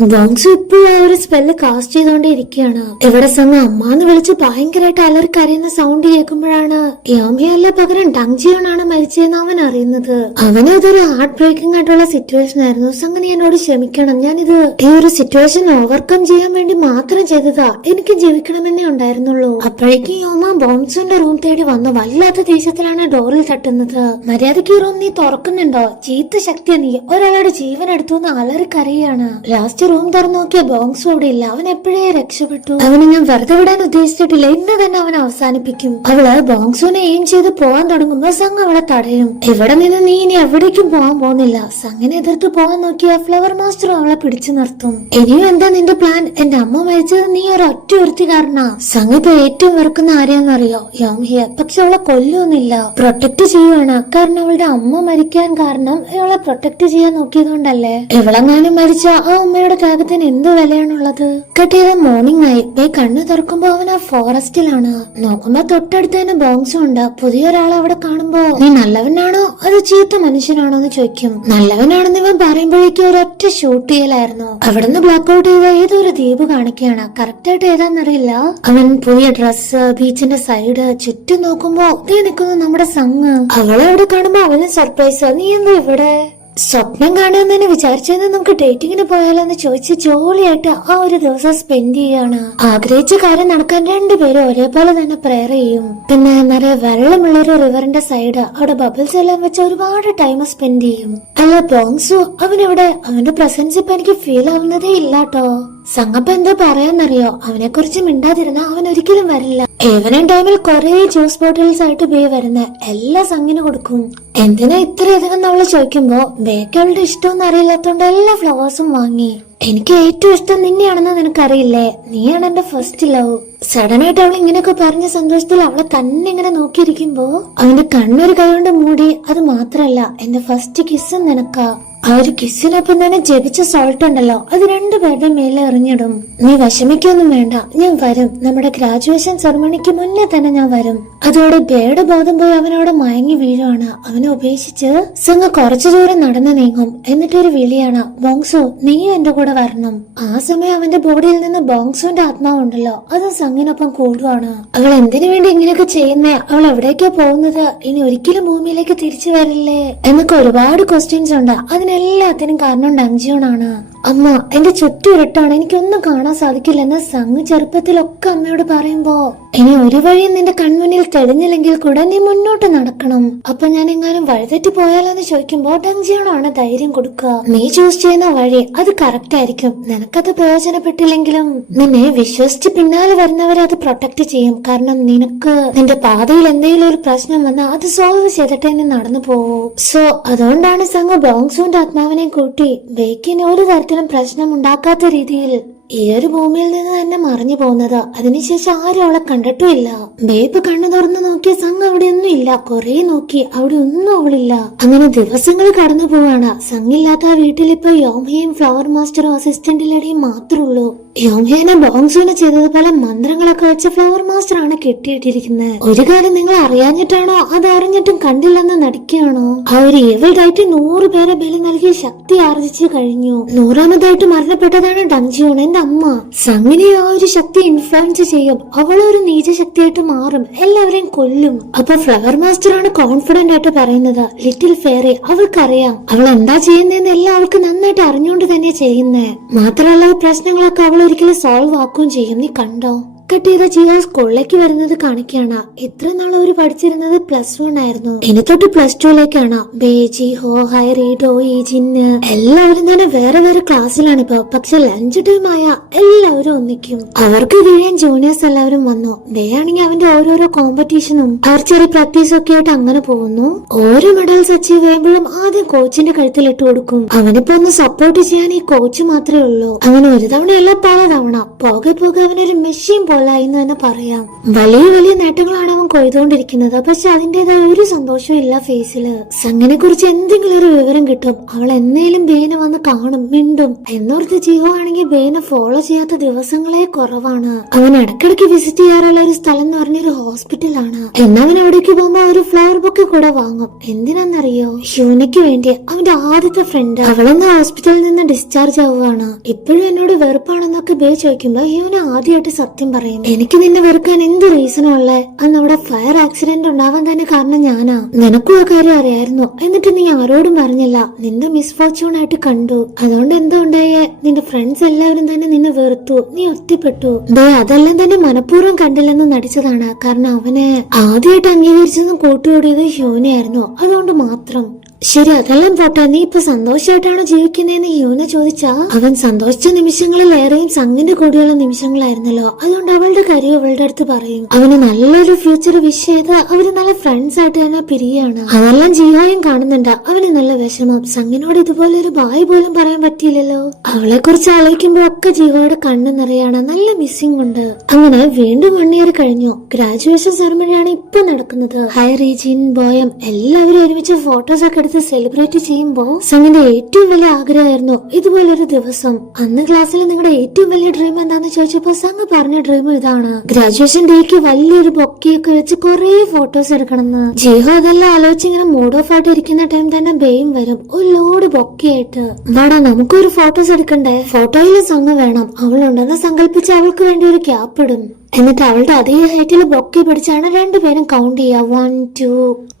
ബോങ്സു ഇപ്പോഴും ആ ഒരു സ്പെല്ല് കാസ്റ്റ് ചെയ്തോണ്ടേ ഇരിക്കുകയാണ്. ഇവിടെ സംഘ അമ്മാന്ന് വിളിച്ച് ഭയങ്കരമായിട്ട് അലറി കരയുന്ന സൗണ്ട് കേൾക്കുമ്പോഴാണ് യോമിയല്ല പകരം ഡങ്ജിയോണാണ് മരിച്ചതെന്ന് അവൻ അറിയുന്നത്. അവന് ഇതൊരു ഹാർട്ട് ബ്രേക്കിംഗ് ആയിട്ടുള്ള സിറ്റുവേഷൻ ആയിരുന്നു. സംഗതി എന്നോട് ക്ഷമിക്കണം. ഞാനിത് ഈ ഒരു സിറ്റുവേഷൻ ഓവർകം ചെയ്യാൻ വേണ്ടി മാത്രം ചെയ്തതാ. എനിക്ക് ജീവിക്കണമെന്നേ ഉണ്ടായിരുന്നുള്ളൂ. അപ്പോഴേക്കും യോമ ബോംസുന്റെ റൂം തേടി വന്നു വല്ലാത്ത ദേശത്തിലാണ് ഡോറിൽ തട്ടുന്നത്. മര്യാദയ്ക്ക് റൂം നീ തുറക്കുന്നുണ്ടോ? ചീത്ത ശക്തിയാ നീ. ഒരാളുടെ ജീവൻ എടുത്തു എന്ന് അലറി കരയാണ് ലാസ്റ്റ് റൂം തുറന്നു നോക്കിയ ബോങ്സും അവിടെ ഇല്ല. അവൻ എപ്പോഴേ രക്ഷപ്പെട്ടു? അവനെ ഞാൻ വെറുതെ വിടാൻ ഉദ്ദേശിച്ചിട്ടില്ല. ഇന്ന് തന്നെ അവൻ അവസാനിപ്പിക്കും. അവൾ ബോങ്സുവിനെ എയിം ചെയ്ത് പോവാൻ തുടങ്ങുമ്പോ സംഘം അവളെ തടയും. ഇവിടെ നിന്ന് നീ ഇനി എവിടേക്കും പോവാൻ പോകുന്നില്ല. സംഘിനെ എതിർത്ത് പോകാൻ നോക്കിയ ഫ്ലവർ മാസ്റ്റർ അവളെ പിടിച്ചു നിർത്തും. ഇനിയും എന്താ നിന്റെ പ്ലാൻ എന്റെ അമ്മ മരിച്ചത് നീ ഒരു ഒറ്റ ഒരുത്തി കാരണ സംഘ് ഇപ്പൊ ഏറ്റവും വെറുക്കുന്ന ആരെയാന്നറിയോ യോംഹിയ പക്ഷെ അവളെ കൊല്ലൊന്നുമില്ല പ്രൊട്ടക്ട് ചെയ്യുവാണ്. കാരണം അവളുടെ അമ്മ മരിക്കാൻ കാരണം ഇവളെ പ്രൊട്ടക്ട് ചെയ്യാൻ നോക്കിയതുകൊണ്ടല്ലേ? ഇവളെങ്ങാനും മരിച്ച ആ ഉമ്മയുടെ ത്യാഗത്തിന് എന്ത് വിലയാണുള്ളത്? കട്ടിയത് മോർണിംഗ് ആയി. ദേ കണ്ണു തുറക്കുമ്പോ അവൻ ആ ഫോറസ്റ്റിലാണ്. നോക്കുമ്പോ തൊട്ടടുത്ത് തന്നെ ബോങ്സും ഉണ്ട് പുതിയൊരാളെ അവിടെ കാണുമ്പോ നീ നല്ലവനാണോ? അത് ചീത്ത മനുഷ്യനാണോ? എന്ന് ചോദിക്കും. നല്ലവനാണെന്ന് ഇവൻ പറയുമ്പോഴേക്കും ഒരൊറ്റ ഷൂട്ട് ചെയ്യലായിരുന്നു. അവിടുന്ന് ബ്ലാക്ക് ഔട്ട് ചെയ്ത ഏതൊരു ദ്വീപ് കാണിക്കുകയാണ്. കറക്റ്റ് ആയിട്ട് ഏതാന്നറിയില്ല. അവൻ പുതിയ ഡ്രസ്സ് ബീച്ചിന്റെ സൈഡ് ചുറ്റും നോക്കുമ്പോ നീ നിൽക്കുന്നു നമ്മുടെ സങ് അവളെ അവിടെ കാണുമ്പോ അവന് സർപ്രൈസ് നീ എന്താ ഇവിടെ? സ്വപ്നം കാണുമെന്ന് വിചാരിച്ചത് നമുക്ക് ഡേറ്റിങ്ങിന് പോയാലോന്ന് ചോദിച്ച് ജോളിയായിട്ട് ആ ഒരു ദിവസം സ്പെൻഡ് ചെയ്യാണ്. ആഗ്രഹിച്ച കാര്യം നടക്കാൻ രണ്ടുപേരും ഒരേപോലെ തന്നെ പ്രയർ ചെയ്യും. പിന്നെ നിറയെ വെള്ളമുള്ള ഒരു റിവറിന്റെ സൈഡ് അവിടെ ബബിൾസ് എല്ലാം വെച്ച് ഒരുപാട് ടൈം സ്പെൻഡ് ചെയ്യും. അല്ല ബോങ്സു അവനവിടെ അവന്റെ പ്രസൻസ് ഇപ്പൊ എനിക്ക് ഫീൽ ആവുന്നതേ ഇല്ലാട്ടോ. സംഗപ്പ എന്താ പറയാന്നറിയോ? അവനെ കുറിച്ച് മിണ്ടാതിരുന്ന അവൻ ഒരിക്കലും വരില്ല. ഈവനിങ് ടൈമിൽ കുറെ ജ്യൂസ് ബോട്ടിൽസ് ആയിട്ട് ബേ വരുന്ന എല്ലാ സംഗിന് കൊടുക്കും. എന്തിനാ ഇത്രയധികം നമ്മൾ ചോദിക്കുമ്പോ ബേക്ക് അവളുടെ ഇഷ്ടമൊന്നും അറിയില്ലാത്തോണ്ട് എല്ലാ ഫ്ലവേഴ്സും വാങ്ങി. എനിക്ക് ഏറ്റവും ഇഷ്ടം നിന്നെയാണെന്ന് നിനക്കറിയില്ലേ? നീയാണ് എന്റെ ഫസ്റ്റ് ലവ് സഡൻ ആയിട്ട് അവൾ ഇങ്ങനെയൊക്കെ പറഞ്ഞ സന്തോഷത്തിൽ അവളെ തന്നെ ഇങ്ങനെ നോക്കിയിരിക്കുമ്പോ അവന്റെ കണ്ണൊരു കൈ കൊണ്ട് മൂടി അത് മാത്രല്ല എന്റെ ഫസ്റ്റ് കിസ്സും നിനക്കാ. ആ ഒരു കിസ്സിനൊപ്പം തന്നെ ജപിച്ച സോൾട്ട് ഉണ്ടല്ലോ അത് രണ്ടുപേരുടെ മേലെ എറിഞ്ഞിടും. നീ വിഷമിക്കൊന്നും വേണ്ട ഞാൻ വരും. നമ്മുടെ ഗ്രാജുവേഷൻ സെറമണിക്ക് മുന്നേ തന്നെ ഞാൻ വരും. അതോടെ ബേഡ് ബോധം പോയി അവനോട് മയങ്ങി വീഴുവാണ്. അവനെ ഉപേക്ഷിച്ച് സിംഗ് കുറച്ചു ദൂരം നടന്നു നീങ്ങും. എന്നിട്ടൊരു വിളിയാണ് ബോങ്സോ നീയും എന്റെ കൂടെ വരണം. ആ സമയം അവന്റെ ബോഡിയിൽ നിന്ന് ബോങ്സുവിന്റെ ആത്മാവുണ്ടല്ലോ അത് സംഗിനൊപ്പം കൂടുവാണ്. അവൾ എന്തിനു വേണ്ടി ഇങ്ങനെയൊക്കെ ചെയ്യുന്നേ? അവൾ എവിടേക്കാ പോകുന്നത്? ഇനി ഒരിക്കലും ഭൂമിയിലേക്ക് തിരിച്ചു വരില്ലേ? എന്നൊക്കെ ഒരുപാട് ക്വസ്റ്റ്യൻസ് ഉണ്ട്. അതിനെല്ലാത്തിനും കാരണം ഡഞ്ചിയോണാണ് അമ്മ എന്റെ ചുറ്റും ഇരുട്ടാണ്. എനിക്കൊന്നും കാണാൻ സാധിക്കില്ലെന്ന് സംഘ് ചെറുപ്പത്തിലൊക്കെ അമ്മയോട് പറയുമ്പോ ഇനി ഒരു വഴിയും നിന്റെ കൺമുന്നിൽ തെളിഞ്ഞില്ലെങ്കിൽ കൂടെ നീ മുന്നോട്ട് നടക്കണം. അപ്പൊ ഞാൻ എങ്ങാനും വഴിതെറ്റി പോയാലോന്ന് ചോദിക്കുമ്പോ ഡഞ്ചിയോണാണ് ധൈര്യം കൊടുക്കുക. നീ ചൂസ് ചെയ്യുന്ന വഴി അത് കറക്റ്റ് ആയിരിക്കും. നിനക്കത് പ്രയോജനപ്പെട്ടില്ലെങ്കിലും നിന്നെ വിശ്വസിച്ച് പിന്നാലെ വരുന്നവരെ അത് പ്രൊട്ടക്ട് ചെയ്യും. കാരണം നിനക്ക് നിന്റെ പാതയിൽ എന്തെങ്കിലും ഒരു പ്രശ്നം വന്നാൽ അത് സോൾവ് ചെയ്തിട്ടേ നീ നടന്നു പോവൂ. സോ അതുകൊണ്ടാണ് സംഘ ബോങ്സുവിന്റെ ആത്മാവിനെ കൂട്ടി ബേക്കിന് ഒരു തരത്തിലും പ്രശ്നം ഉണ്ടാക്കാത്ത രീതിയിൽ ഈ ഒരു ഭൂമിയിൽ നിന്ന് തന്നെ മറിഞ്ഞു പോകുന്നത്. അതിനുശേഷം ആരും അവളെ കണ്ടിട്ടുമില്ല. ബേബ് കണ്ണു തുറന്നു നോക്കിയ സംഘം അവിടെ ഒന്നും ഇല്ല. കുറെ നോക്കി അവിടെ ഒന്നും അവളില്ല. അങ്ങനെ ദിവസങ്ങൾ കടന്നു പോവാണ്. സംഘില്ലാത്ത ആ വീട്ടിൽ ഇപ്പൊ യോമയും ഫ്ലവർ മാസ്റ്ററും അസിസ്റ്റന്റിലടിയും മാത്രമേ ഉള്ളൂ. യോമേനെ ബോങ്സൂന് ചെയ്തതുപോലെ മന്ത്രങ്ങളൊക്കെ വെച്ച ഫ്ലവർ മാസ്റ്റർ ആണ് കെട്ടിയിട്ടിരിക്കുന്നത്. ഒരു കാര്യം നിങ്ങൾ അറിയാഞ്ഞിട്ടാണോ? അത് അറിഞ്ഞിട്ടും കണ്ടില്ലെന്ന് നടിക്കുകയാണോ? ആ ഒരു ഏവൽ നൂറ് പേരെ ബലി നൽകി ശക്തി ആർജിച്ചു കഴിഞ്ഞു. നൂറാമതായിട്ട് മരണപ്പെട്ടതാണ് ഡംജിയോൺ എന്റെ അമ്മ. സംഗിനെ ആ ഒരു ശക്തി ഇൻഫ്ലുവൻസ് ചെയ്യും. അവൾ ഒരു നീചശക്തിയായിട്ട് മാറും. എല്ലാവരെയും കൊല്ലും. അപ്പൊ ഫ്ലവർ മാസ്റ്റർ ആണ് കോൺഫിഡന്റ് ആയിട്ട് പറയുന്നത്. ലിറ്റിൽ ഫെയറി അവൾക്കറിയാം. അവൾ എന്താ ചെയ്യുന്നതെന്ന് എല്ലാവർക്കും നന്നായിട്ട് അറിഞ്ഞുകൊണ്ട് തന്നെ ചെയ്യുന്നേ. മാത്രമല്ല പ്രശ്നങ്ങളൊക്കെ അവൾ ഒരിക്കലും സോൾവ് ആക്കുകയും ചെയ്യും. നീ കണ്ടോ? കട്ട് ചെയ്ത ജിയ സ്കൂളിലേക്ക് വരുന്നത് കാണിക്കുകയാണ്. ഇത്ര നാൾ അവർ പഠിച്ചിരുന്നത് പ്ലസ് വൺ ആയിരുന്നു. ഇനി തൊട്ട് പ്ലസ് ടുലേക്കാണ് ബേജി ഹോ ഹൈ റീഡോ ജിന്ന് എല്ലാവരും തന്നെ വേറെ വേറെ ക്ലാസ്സിലാണ് ഇപ്പൊ. പക്ഷെ ലഞ്ച് ടൈം ആയ എല്ലാവരും ഒന്നിക്കും. അവർക്ക് വീഴാൻ ജൂനിയേഴ്സ് എല്ലാവരും വന്നു. ബേ ആണെങ്കിൽ അവന്റെ ഓരോരോ കോമ്പറ്റീഷനും ആർച്ചറി പ്രാക്ടീസ് ഒക്കെ ആയിട്ട് അങ്ങനെ പോകുന്നു. ഓരോ മെഡൽസ് അച്ചീവ് ചെയ്യുമ്പോഴും ആദ്യം കോച്ചിന്റെ കഴുത്തിൽ ഇട്ട് കൊടുക്കും. അവനിപ്പോ ഒന്ന് സപ്പോർട്ട് ചെയ്യാൻ ഈ കോച്ച് മാത്രമേ ഉള്ളൂ. അങ്ങനെ ഒരു തവണ അല്ല പല തവണ. പോകെ പോകെ അവനൊരു മെഷീൻ പോലായി എന്ന് പറയാം. വലിയ വലിയ നേട്ടങ്ങളാണ് അവൻ കൊയ്തുകൊണ്ടിരിക്കുന്നത് പക്ഷെ അതിന്റേതായ ഒരു സന്തോഷവും ഇല്ല ഫേസിൽ. സംഗിനെ കുറിച്ച് എന്തെങ്കിലും ഒരു വിവരം കിട്ടും. അവൾ എന്നേലും ബേന വന്ന് കാണും മിണ്ടും. എന്നോർത്ത് ജിയോ ആണെങ്കിൽ ബേന ഫോളോ ചെയ്യാത്ത ദിവസങ്ങളെ കുറവാണ്. അവൻ ഇടക്കിടക്ക് വിസിറ്റ് ചെയ്യാറുള്ള ഒരു സ്ഥലം എന്ന് പറഞ്ഞൊരു ഹോസ്പിറ്റലാണ് എന്നാ അവൻ അവിടേക്ക് പോകുമ്പോ ഒരു ഫ്ലവർ ബുക്ക് കൂടെ വാങ്ങും. എന്തിനാന്നറിയോ? ഹ്യൂനയ്ക്ക് വേണ്ടി അവന്റെ ആദ്യത്തെ ഫ്രണ്ട് അവളെന്ന് ഹോസ്പിറ്റലിൽ നിന്ന് ഡിസ്ചാർജ് ആവുകയാണ്. ഇപ്പോഴും എന്നോട് വെറുപ്പാണെന്നൊക്കെ ബേ ചോദിക്കുമ്പോ ഹ്യൂന ആദ്യമായിട്ട് സത്യം പറയും. എനിക്ക് നിന്നെ വെറുക്കാൻ എന്ത് റീസണും ഉള്ളേ? അന്ന് അവിടെ ഫയർ ആക്സിഡന്റ് ഉണ്ടാവാൻ തന്നെ കാരണം ഞാനാ. നിനക്കും ആ കാര്യം അറിയായിരുന്നു. എന്നിട്ട് നീ ആരോടും പറഞ്ഞില്ല. നിന്റെ മിസ്ഫോർച്യൂൺ ആയിട്ട് കണ്ടു. അതുകൊണ്ട് എന്താ ഉണ്ടായേ? നിന്റെ ഫ്രണ്ട്സ് എല്ലാവരും തന്നെ നിന്നെ വെറുത്തു. നീ ഒറ്റപ്പെട്ടു. ദേ അതെല്ലാം തന്നെ മനഃപൂർവം കണ്ടില്ലെന്ന് നടിച്ചതാണ്. കാരണം അവനെ ആദ്യമായിട്ട് അംഗീകരിച്ചതും കൂട്ടുകൂടിയത് ഹ്യൂനയായിരുന്നു അതുകൊണ്ട് മാത്രം. ശരി അതെല്ലാം പോട്ടെ. നീ ഇപ്പൊ സന്തോഷമായിട്ടാണോ ജീവിക്കുന്നതെന്ന് യൂന ചോദിച്ചാ അവൻ സന്തോഷിച്ച നിമിഷങ്ങളിലേറെയും സംഗിന്റെ കൂടിയുള്ള നിമിഷങ്ങളായിരുന്നല്ലോ. അതുകൊണ്ട് അവളുടെ കാര്യം അവളുടെ അടുത്ത് പറയും. അവന് നല്ലൊരു ഫ്യൂച്ചർ വിഷ് ചെയ്ത് അവർ നല്ല ഫ്രണ്ട്സ് ആയിട്ട് തന്നെ പിരിയാണ് അതെല്ലാം ജിയോയും കാണുന്നുണ്ട്. അവന് നല്ല വിഷമം. സംഗിനോട് ഇതുപോലെ ഒരു ബായ് പോലും പറയാൻ പറ്റിയില്ലല്ലോ. അവളെ കുറിച്ച് ആലോചിക്കുമ്പോഴൊക്കെ ജിയോയുടെ കണ്ണു നിറയാണ്. നല്ല മിസ്സിംഗ് ഉണ്ട്. അങ്ങനെ വീണ്ടും വൺ ഇയർ കഴിഞ്ഞു. ഗ്രാജുവേഷൻ സെറമണിയാണ് ഇപ്പൊ നടക്കുന്നത്. ഹൈ റീജിൻ ബോയം എല്ലാവരും ഒരുമിച്ച് ഫോട്ടോസ് ഒക്കെ എടുത്ത് സെലിബ്രേറ്റ് ചെയ്യുമ്പോ സംഗിന്റെ ഏറ്റവും വലിയ ആഗ്രഹമായിരുന്നു ഇതുപോലൊരു ദിവസം. അന്ന് ക്ലാസ്സിൽ നിങ്ങളുടെ ഏറ്റവും വലിയ ഡ്രീം എന്താന്ന് ചോദിച്ചപ്പോ സംഘ പറഞ്ഞ ഡ്രീം ഇതാണ്. ഗ്രാജുവേഷൻ ഡേക്ക് വലിയൊരു ബൊക്കെയൊക്കെ വെച്ച് കുറെ ഫോട്ടോസ് എടുക്കണമെന്ന്. ജിഹോ അതെല്ലാം ആലോചിച്ച് ഇങ്ങനെ മൂഡ് ഓഫ് ആയിട്ട് ഇരിക്കുന്ന ടൈം തന്നെ ബെയും വരും. ഒരു ലോഡ് ബൊക്കെയായിട്ട്. വാടാ നമുക്കൊരു ഫോട്ടോസ് എടുക്കണ്ടേ? ഫോട്ടോയിൽ സംഘ വേണം. അവളുണ്ടെന്ന് സങ്കല്പിച്ച് അവൾക്ക് വേണ്ടി ഒരു ക്യാപ്പ് ഇടും. എന്നിട്ട് അവളുടെ അതേ ഹൈറ്റിൽ ബൊക്കെ പിടിച്ചാണ് രണ്ടുപേരും കൗണ്ട് ചെയ്യുക വൺ ടു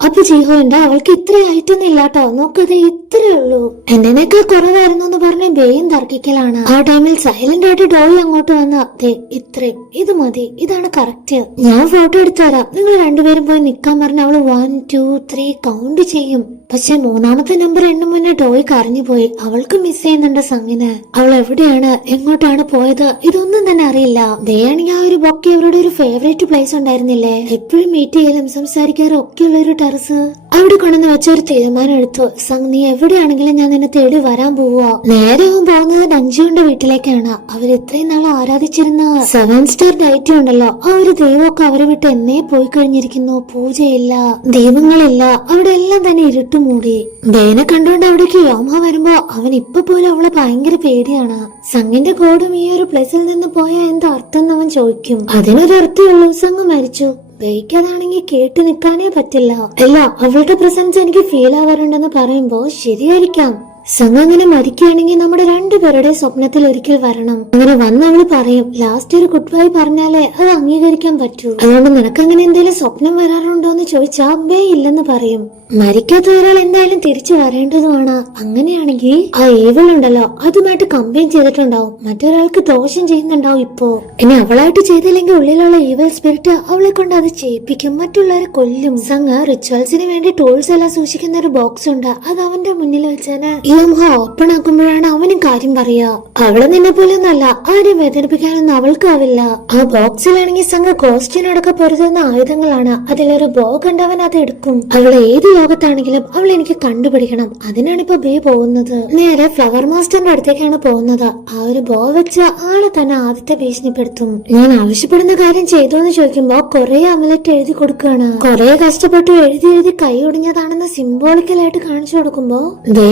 അപ്പൊ ജീഹോ ഉണ്ട് അവൾക്ക് ഇത്ര ഹൈറ്റ് ഒന്നും ഇല്ലാട്ടോ. നോക്കത് ഇത്രേ ഉള്ളൂ. എന്റെനേക്കാൾ കുറവായിരുന്നു എന്ന് പറഞ്ഞ ബേയും തർക്കിക്കലാണ്. ആ ടൈമിൽ സൈലന്റ് ആയിട്ട് ഡോയി അങ്ങോട്ട് വന്ന് ദേ ഇത്രയും. ഇത് മതി. ഇതാണ് കറക്റ്റ് ഞാൻ ഫോട്ടോ എടുത്തു തരാം. നിങ്ങൾ രണ്ടുപേരും പോയി നിൽക്കാൻ പറഞ്ഞ അവൾ വൺ ടു ത്രീ കൗണ്ട് ചെയ്യും. പക്ഷെ മൂന്നാമത്തെ നമ്പർ എണ്ണും മുന്നേ ഡോയ് കരഞ്ഞു പോയി. അവൾക്ക് മിസ് ചെയ്യുന്നുണ്ട് സംഗിന് അവൾ എവിടെയാണ്? എങ്ങോട്ടാണ് പോയത്? ഇതൊന്നും തന്നെ അറിയില്ല. ദയാണെങ്കിൽ ആ ഒരു ബൊക്കെ അവരുടെ ഒരു ഫേവറേറ്റ് പ്ലേസ് ഉണ്ടായിരുന്നില്ലേ? എപ്പോഴും മീറ്റ് ചെയ്യലും സംസാരിക്കാറും ഒക്കെയുള്ള ഒരു ടെറസ് അവിടെ കൊണ്ടുവന്ന് വെച്ച ഒരു തീരുമാനം എടുത്തു. സംഗ് നീ എവിടെയാണെങ്കിലും ഞാൻ നിന്നെ തേടി വരാൻ പോവാ നേരെ പോകുന്നത് ഡഞ്ചിയുടെ വീട്ടിലേക്കാണ്. അവർ ഇത്രയും നാൾ ആരാധിച്ചിരുന്ന സെവൻ സ്റ്റാർ ഡയറ്റി ഉണ്ടല്ലോ. ആ ഒരു ദൈവമൊക്കെ അവരെ വിട്ട് എന്നേ പോയി കഴിഞ്ഞിരിക്കുന്നു. പൂജയില്ല ദൈവങ്ങളില്ല. അവിടെ എല്ലാം തന്നെ ഇരുട്ടു മൂടി. ബേനെ കണ്ടുകൊണ്ട് അവിടേക്ക് യോമ വരുമ്പോ അവൻ ഇപ്പൊ പോലും അവളെ ഭയങ്കര പേടിയാണ്. സംഗിന്റെ കോടും ഈ ഒരു പ്ലസിൽ നിന്ന് പോയാ എന്താ അർത്ഥം എന്ന് അവൻ ചോദിക്കും. അതിനൊരു അർത്ഥമുള്ളൂ സംഘ് മരിച്ചു. ബേക്കതാണെങ്കിൽ കേട്ട് നിൽക്കാനേ പറ്റില്ല. അല്ല അവളുടെ പ്രസൻസ് എനിക്ക് ഫീൽ ആവാറുണ്ടെന്ന് പറയുമ്പോ ശരിയായിരിക്കാം. സംഘം അങ്ങനെ മരിക്കുകയാണെങ്കിൽ നമ്മുടെ രണ്ടുപേരുടെ സ്വപ്നത്തിൽ ഒരിക്കൽ വരണം. അങ്ങനെ വന്ന് അവൾ പറയും ലാസ്റ്റ് ഒരു ഗുഡ് ബൈ പറഞ്ഞാലേ അത് അംഗീകരിക്കാൻ പറ്റൂ. അതുകൊണ്ട് നിനക്ക് അങ്ങനെ എന്തെങ്കിലും സ്വപ്നം വരാറുണ്ടോ എന്ന് ചോദിച്ചാ ബേ ഇല്ലെന്ന് പറയും. മരിക്കാത്ത ഒരാൾ എന്തായാലും തിരിച്ചു വരേണ്ടതുമാണ്. അങ്ങനെയാണെങ്കിൽ ആ ഏവൾ ഉണ്ടല്ലോ അതുമായിട്ട് കമ്പയിൻ ചെയ്തിട്ടുണ്ടാവും. മറ്റൊരാൾക്ക് ദോഷം ചെയ്യുന്നുണ്ടാവും ഇപ്പോ. ഇനി അവളായിട്ട് ചെയ്തില്ലെങ്കിൽ ഉള്ളിലുള്ള ഈവൽ സ്പിരിറ്റ് അവളെ കൊണ്ട് അത് ചെയ്യിപ്പിക്കും. മറ്റുള്ളവരെ കൊല്ലും. സംഘ റിച്വൽസിന് വേണ്ടി ടൂൾസ് എല്ലാം സൂക്ഷിക്കുന്ന ഒരു ബോക്സ് ഉണ്ട്. അത് അവന്റെ മുന്നിൽ വെച്ചാൽ ഈ അമ്മ ഓപ്പൺ ആക്കുമ്പോഴാണ് അവനും കാര്യം പറയാ. അവൾ നിന്നെ പോലെ ഒന്നല്ല ആരും വേദനിപ്പിക്കാനൊന്നും അവൾക്കാവില്ല. ആ ബോക്സിലാണെങ്കിൽ സംഘ കോസ്റ്റ്യൂനോടൊക്കെ പൊരുതുന്ന ആയുധങ്ങളാണ്. അതിലൊരു ബോ കണ്ടവൻ അത് എടുക്കും. അവൾ ഏത് ലോകത്താണെങ്കിലും അവൾ എനിക്ക് കണ്ടുപിടിക്കണം. അതിനാണ് ഇപ്പൊ ബേ പോകുന്നത്. നേരെ ഫ്ലവർ മാസ്റ്ററിന്റെ അടുത്തേക്കാണ് പോകുന്നത്. ആ ഒരു ബോ വെച്ച് ആളെ തന്നെ ആദ്യത്തെ ഭീഷണിപ്പെടുത്തും. ഞാൻ ആവശ്യപ്പെടുന്ന കാര്യം ചെയ്തു എന്ന് ചോദിക്കുമ്പോ കൊറേ അമലറ്റ് എഴുതി കൊടുക്കുകയാണ്. കൊറേ കഷ്ടപ്പെട്ടു എഴുതി എഴുതി കൈ ഒടിഞ്ഞതാണെന്ന് സിംബോളിക്കലായിട്ട് കാണിച്ചു കൊടുക്കുമ്പോ ദേ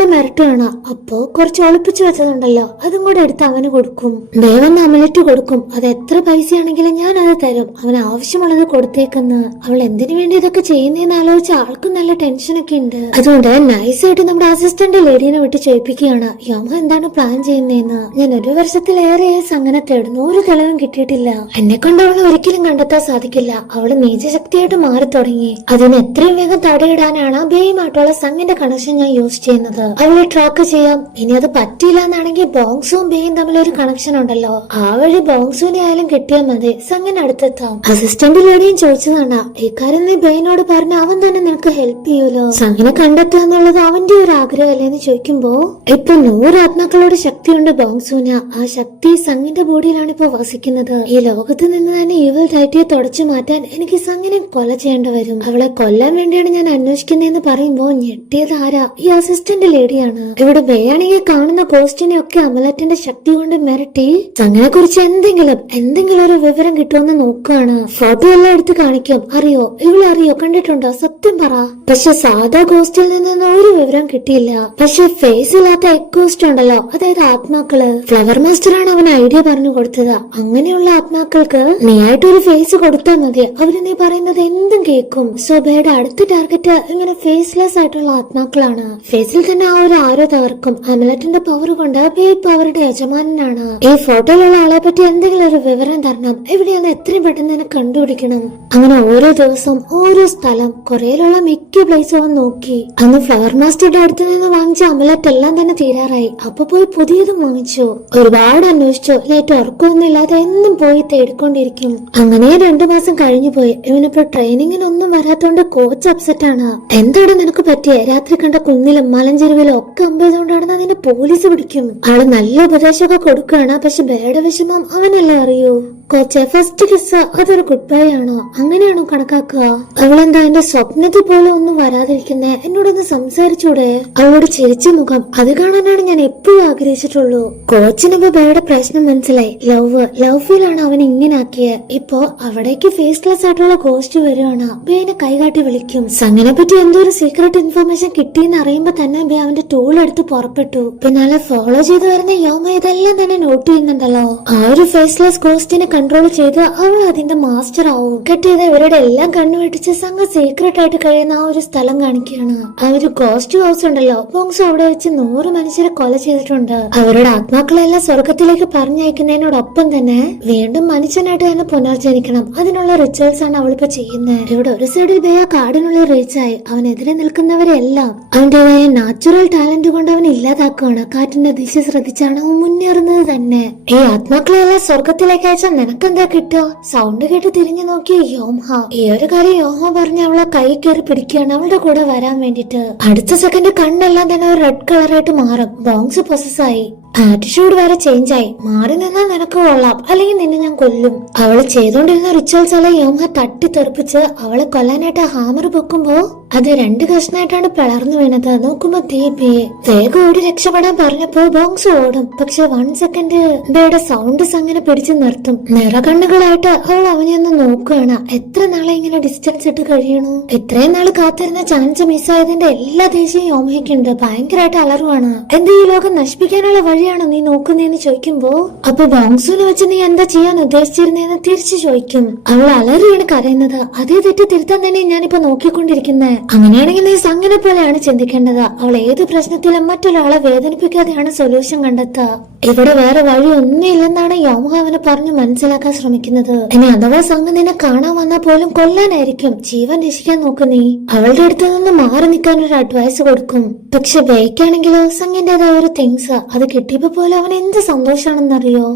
ഒന്നുകൂടെ മിരട്ടുകയാണ് അപ്പോ കുറച്ച് ഒളിപ്പിച്ചു വെച്ചതുണ്ടല്ലോ. അതും കൂടെ എടുത്ത് അവന് കൊടുക്കും. ദേവൻ അമലറ്റ് കൊടുക്കും. അത് എത്ര പൈസയാണെങ്കിലും ഞാൻ അത് തരും. അവന് ആവശ്യമുള്ളത് കൊടുത്തേക്കെന്ന്. അവൾ എന്തിനു വേണ്ടി ഇതൊക്കെ ചെയ്യുന്നതെന്ന് ആലോചിച്ച ആൾക്കും നല്ല ടെൻഷനൊക്കെ ഉണ്ട്. അതുകൊണ്ട് നൈസായിട്ട് നമ്മുടെ അസിസ്റ്റന്റ് ലേഡീനെ വിട്ട് ചെയ്യിപ്പിക്കുകയാണ്. യമ എന്താണ് പ്ലാൻ ചെയ്യുന്നതെന്ന് ഞാൻ ഒരു വർഷത്തിലേറെ അങ്ങനെ തേടുന്നു ഒരു തെളിവും കിട്ടിയിട്ടില്ല. എന്നെ കൊണ്ട് അവൾ ഒരിക്കലും കണ്ടെത്താൻ സാധിക്കില്ല. അവൾ നീചശക്തിയായിട്ട് മാറി തുടങ്ങി അതിന് എത്രയും വേഗം തടയിടാനാണ് ബേയുമായിട്ടുള്ള സംഘിന്റെ കണക്ഷൻ ഞാൻ യൂസ് ചെയ്യുന്നത് അവളെ ട്രാക്ക് ചെയ്യാം. ഇനി അത് പറ്റിയില്ല എന്നാണെങ്കിൽ ബോങ്സും ബേയും തമ്മിൽ ഒരു കണക്ഷൻ ഉണ്ടല്ലോ. ആ വഴി ബോങ്സുവിനെ ആയാലും കിട്ടിയാൽ മതി. സംഗിന് അടുത്തെത്താം. അസിസ്റ്റന്റ് ലേഡിയും ചോദിച്ചതാണ്. ഇക്കാര്യം നീ ബേനോട് പറഞ്ഞ അവൻ തന്നെ നിനക്ക് ഹെൽപ്പ് ചെയ്യൂലോ സംഗിനെ കണ്ടെത്തുക എന്നുള്ളത് അവന്റെ ഒരു ആഗ്രഹമല്ലേ എന്ന് ചോദിക്കുമ്പോ ഇപ്പൊ നൂറ് ആത്മാക്കളോട് ശക്തിയുണ്ട് ബോങ്സുവിന്. ആ ശക്തി സംഗിന്റെ ബോഡിയിലാണ് ഇപ്പൊ വസിക്കുന്നത്. ഈ ലോകത്ത് നിന്ന് തന്നെ ഇവൾ ഡയറ്റിയെ തുടച്ചു മാറ്റാൻ എനിക്ക് സംഗിനെ കൊല ചെയ്യേണ്ടി വരും. അവളെ കൊല്ലാൻ വേണ്ടിയാണ് ഞാൻ അന്വേഷിക്കുന്നതെന്ന് പറയുമ്പോ ഞെട്ടിയത് ആരാ? ഈ അസിസ്റ്റന്റ് തേടിയാണ് ഇവിടെ വേയാണെങ്കിൽ കാണുന്ന കോസ്റ്റിനെ ഒക്കെ അമലറ്റന്റെ ശക്തി കൊണ്ട് മിരട്ടി. സംഗനെ കുറിച്ച് എന്തെങ്കിലും എന്തെങ്കിലും ഒരു വിവരം കിട്ടുമെന്ന് നോക്കുകയാണ്. ഫോട്ടോ എല്ലാം എടുത്ത് കാണിക്കും. അറിയോ? ഇവളെ അറിയോ? കണ്ടിട്ടുണ്ടോ? സത്യം പറ. പക്ഷെ സാധാ ഗോസ്റ്റിൽ നിന്നൊന്നും ഒരു വിവരം കിട്ടിയില്ല. പക്ഷെ ഫേസ് ഇല്ലാത്ത എക്കോസ്റ്റ് ഉണ്ടല്ലോ. അതായത് ആത്മാക്കൾ. ഫ്ലവർ മാസ്റ്റർ ആണ് അവൻ ഐഡിയ പറഞ്ഞു കൊടുത്തത്. അങ്ങനെയുള്ള ആത്മാക്കൾക്ക് നീ ആയിട്ട് ഒരു ഫേസ് കൊടുത്താൽ മതി. അവർ നീ പറയുന്നത് എന്തും കേൾക്കും. സോബയുടെ അടുത്ത ടാർഗറ്റ് ഇങ്ങനെ ഫേസ്ലെസ് ആയിട്ടുള്ള ആത്മാക്കളാണ്. ഫേസിൽ തന്നെ ആ ഒരു ആരോ തകർക്കും അമലറ്റിന്റെ പവർ കൊണ്ട് ബേബ് അവരുടെ യജമാനനാണ്. ഈ ഫോട്ടോയിലുള്ള ആളെ പറ്റി എന്തെങ്കിലും ഒരു വിവരം തരണം. എവിടെയാണ് എത്രയും പെട്ടെന്ന് തന്നെ കണ്ടുപിടിക്കണം? അങ്ങനെ ഓരോ ദിവസം ഓരോ സ്ഥലം കൊറിയയിലുള്ള മിക്ക പ്ലേസും നോക്കി. അന്ന് ഫ്ലവർ മാസ്റ്ററുടെ അടുത്ത് നിന്ന് വാങ്ങിച്ച അമലറ്റ് എല്ലാം തന്നെ തീരാറായി. അപ്പൊ പോയി പുതിയതും വാങ്ങിച്ചു. ഒരുപാട് അന്വേഷിച്ചു. ലേറ്റ് ഉറക്കമൊന്നുമില്ലാതെ എന്നും പോയി തേടിക്കൊണ്ടിരിക്കും. അങ്ങനെ രണ്ടു മാസം കഴിഞ്ഞു പോയി. ഇവനിപ്പോ ട്രെയിനിങ്ങിനൊന്നും വരാത്തോണ്ട് കോച്ച് അപ്സെറ്റ് ആണ്. എന്താണ് നിനക്ക് പറ്റിയ? രാത്രി കണ്ട കുന്നിലും മലഞ്ചെരുവിലും ഒക്കെ അമ്പതുകൊണ്ടാണെന്ന് അതിന്റെ പോലീസ് പിടിക്കും. ആൾ നല്ല ഉപദേശമൊക്കെ കൊടുക്കുകയാണ്. പക്ഷെ ബേഡ വിഷമം അവനല്ലേ അറിയൂ. കോച്ച് ഫസ്റ്റ് കിസ് അതൊരു ഗുഡ് ബൈ ആണോ? അങ്ങനെയാണോ കണക്കാക്കുക? അവളെന്താ എന്റെ സ്വപ്നത്തിൽ പോലും ഒന്നും വരാതിരിക്കുന്നേ? എന്നോടൊന്ന് സംസാരിച്ചൂടെ? അവളോട് ചിരിച്ച മുഖം. അത് കാണാനാണ് ഞാൻ എപ്പോഴും ആഗ്രഹിച്ചിട്ടുള്ളൂ. കോച്ചിനപ്പോ ബേയുടെ പ്രശ്നം മനസ്സിലായി. ലവ് ലവ് ഫീൽ ആണ് അവൻ ഇങ്ങനെ ആക്കിയത് ഇപ്പോ അവിടേക്ക് ഫേസ്ലെസ് ആയിട്ടുള്ള കോസ്റ്റ് വരുവാണ്. ബേനെ കൈകാട്ടി വിളിക്കും. സംഗനെ പറ്റി എന്തോ ഒരു സീക്രട്ട് ഇൻഫർമേഷൻ കിട്ടിയെന്ന് അറിയുമ്പോ തന്നെ ബേ അവന്റെ ടൂൾ എടുത്ത് പുറപ്പെട്ടു. പിന്നാലെ ഫോളോ ചെയ്ത് വരുന്ന യോമ ഇതെല്ലാം തന്നെ നോട്ട് ചെയ്യുന്നുണ്ടല്ലോ. ആ ഒരു ഫേസ്ലെസ് കോസ്റ്റിനെ കൺട്രോൾ ചെയ്ത് അവൾ അതിന്റെ മാസ്റ്റർ ആവും. കെട്ടിയത് ഇവരുടെ എല്ലാം കണ്ണു വെട്ടിച്ച് സംഘം സീക്രട്ട് ആയിട്ട് കഴിയുന്ന ആ ഒരു സ്ഥലം കാണിക്കുകയാണ്. ആ ഒരു ഗോസ്റ്റ് ഹൗസ് ഉണ്ടല്ലോ. ബോങ്സ് അവിടെ വെച്ച് നൂറ് മനുഷ്യരെ കൊല ചെയ്തിട്ടുണ്ട്. അവരുടെ ആത്മാക്കളെല്ലാം സ്വർഗത്തിലേക്ക് പറഞ്ഞയക്കുന്നതിനോടൊപ്പം തന്നെ വീണ്ടും മനുഷ്യനായിട്ട് തന്നെ പുനർജനിക്കണം. അതിനുള്ള റിച്വൽസ് ആണ് അവളിപ്പോ ചെയ്യുന്നത് ഇവിടെ ഒരു സൈഡിൽ ബേ ആ കാടിനുള്ളിൽ റീച്ചായി അവനെതിരെ നിൽക്കുന്നവരെല്ലാം അവന്റേതായ നാച്ചുറൽ ടാലന്റ് കൊണ്ട് അവൻ ഇല്ലാതാക്കുകയാണ് കാറ്റിന്റെ ദിശ ശ്രദ്ധിച്ചാണ് അവൻ മുന്നേറുന്നത് തന്നെ. ഈ ആത്മാക്കളെല്ലാം സ്വർഗത്തിലേക്ക് അയച്ചാൽ നിനക്കെന്താ കിട്ടുക? സൗണ്ട് കേട്ട് തിരിഞ്ഞു നോക്കിയ യോംഹ. ഈ ഒരു കാര്യം യോഹ പറഞ്ഞ് അവളെ കൈ കയറി പിടിക്കുകയാണ് അവളുടെ കൂടെ വരാൻ വേണ്ടിട്ട് അടുത്ത സെക്കൻഡ് കണ്ണെല്ലാം തന്നെ ഒരു റെഡ് കളറായിട്ട് മാറും. ബോങ്സ് പൊസസ്സായി ആറ്റിറ്റ്യൂഡ് വരെ ചേഞ്ച് ആയി. മാറി നിന്നാൽ നിനക്ക് കൊള്ളാം. അല്ലെങ്കിൽ നിന്നെ ഞാൻ കൊല്ലും. അവൾ ചെയ്തോണ്ടിരുന്ന റിച്വൽസ് എല്ലാം യോമ തട്ടി തെറിപ്പിച്ച് അവളെ കൊല്ലാനായിട്ട് ഹാമർ പൊക്കുമ്പോ അത് രണ്ട് കഷ്ണായിട്ടാണ് പിളർന്നു വീണത്. നോക്കുമ്പോ ദീപേ വേഗം ഓടി രക്ഷപ്പെടാൻ പറഞ്ഞപ്പോ ബോങ്സ് ഓടും. പക്ഷെ വൺ സെക്കൻഡ് ബേയുടെ സൗണ്ട്സ് അങ്ങനെ പിടിച്ചു നിർത്തും. നിറകണ്ണുകളായിട്ട് അവൾ അവനെ ഒന്ന് നോക്കുകയാണ്. എത്ര നാളെ ഇങ്ങനെ ഡിസ്റ്റൻസ് ഇട്ട് കഴിയണു? ഇത്രയും നാൾ കാത്തിരുന്ന ചാൻസ് മിസ്സായതിന്റെ എല്ലാ ദേശീയ യോമയ്ക്കുണ്ട് ഭയങ്കരമായിട്ട് അലറുവാണ്. എന്ത് ഈ ലോകം നശിപ്പിക്കാനുള്ള വഴിയാണോ നീ നോക്കുന്നതെന്ന് ചോദിക്കുമ്പോ? അപ്പൊ ബോങ്സുവിനെ വെച്ച് നീ എന്താ ചെയ്യാൻ ഉദ്ദേശിച്ചിരുന്നതെന്ന് തിരിച്ചു ചോദിക്കും. അവൾ അലറിയാണ് കരയുന്നത്. അതേ തെറ്റ് തിരുത്താൻ തന്നെ ഞാനിപ്പോ നോക്കിക്കൊണ്ടിരിക്കുന്നത് അങ്ങനെയാണെങ്കിൽ നീ സംഗനെ പോലെയാണ് ചിന്തിക്കേണ്ടത്. അവൾ ഏത് പ്രശ്നത്തിലും മറ്റൊരാളെ വേദനിപ്പിക്കാതെയാണ് സൊല്യൂഷൻ കണ്ടെത്തുക. ഇവിടെ വേറെ വഴി ഒന്നുമില്ലെന്നാണ് യോമ അവനെ പറഞ്ഞു മനസ്സിലാക്കാൻ ശ്രമിക്കുന്നത്? ഇനി അഥവാ സംഘം നിന്നെ കാണാൻ വന്നാൽ പോലും കൊല്ലാനായിരിക്കും. ജീവൻ രക്ഷിക്കാൻ നോക്കുന്നേ അവളുടെ അടുത്ത് നിന്ന് മാറി നിൽക്കാൻ ഒരു അഡ്വൈസ് കൊടുക്കും. പക്ഷെ ബേക്കാണെങ്കിലോ സംഘിന്റേതായ ഒരു തിങ്സ് അത് കിട്ടിയപ്പോ പോലെ അവൻ എന്ത് സന്തോഷാണെന്നറിയോ?